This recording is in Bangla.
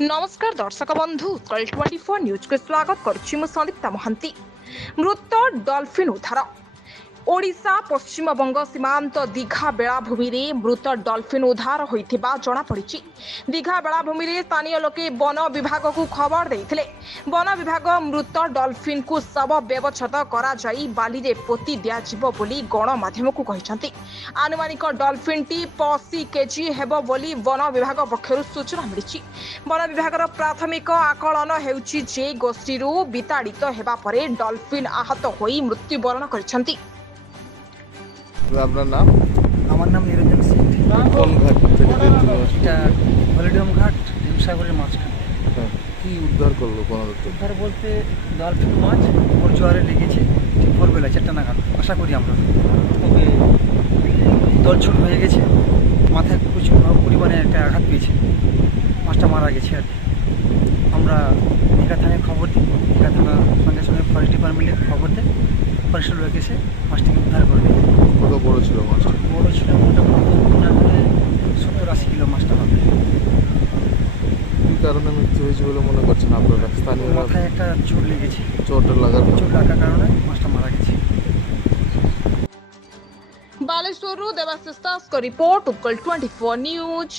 नमस्कार दर्शक बंधु कल 24 न्यूज को स्वागत करुच्ची मु संदीप्ता महांती। मृत डॉल्फिन उद्धार ओडिशा पश्चिमबंग सीमांत दीघा बेलाभूमि रे मृत डॉल्फिन उद्धार होइथिबा जणा पड़िछि। दीघा बेलाभूमि रे स्थानीय लोके वन विभाग को खबर देइथिले। वन विभाग मृत डॉल्फिन को शव व्यवच्छेद करा जाई बाली रे पोती दिया जिवो बोली गणमाध्यम को कहिसंती। आनुमानिक डॉल्फिन टी 80 केजी हेबो बोली वन विभाग पक्षरु सूचना मिलिछि। वन विभागर प्राथमिक आकलन हेउछि जे गोष्ठीरू विताड़ित हेबा परे डॉल्फिन आहत होई मृत्युवरण करिसंती। আপনার নাম? আমার নাম নিরঞ্জন সিং। কোন ঘাট থেকে বেরিয়েছিল? এটা হলিডম ঘাট হিমসাগরের মাঝখানে। কি উদ্ধার করলো বন দপ্তর? উদ্ধার বলতে ডলফিন মাছ ওর জোয়ারে লেগেছে ঠিক ভোরবেলা 4টা নাগাদ আশা করি আমরা। তবে দলছুট হয়ে গেছে, মাথায় প্রচুর পরিমাণে একটা আঘাত পেয়েছে, মাছটা মারা গেছে আর কি। আমরা দীঘা থানায় খবর দিই, দীঘা থানা সঙ্গে সঙ্গে ফরেস্ট ডিপার্টমেন্টে খবর দেয়, ফরেস্টের লোক এসে মাছটিকে উদ্ধার করে দেয়। কত বড় ছিল মাছটা? বড় ছিল মোটামুটি 70-80 কিলো মাছটা হবে। কি কারণে মৃত্যু হয়েছে বলে মনে করছেন আপনারা? স্থানীয় মাথায় একটা চোট লেগেছে, চোট লাগার চোট লাগার কারণে মাছটা মারা গেছে। बालेश्वर देवाशिष दास को रिपोर्ट उत्कल 24 न्यूज।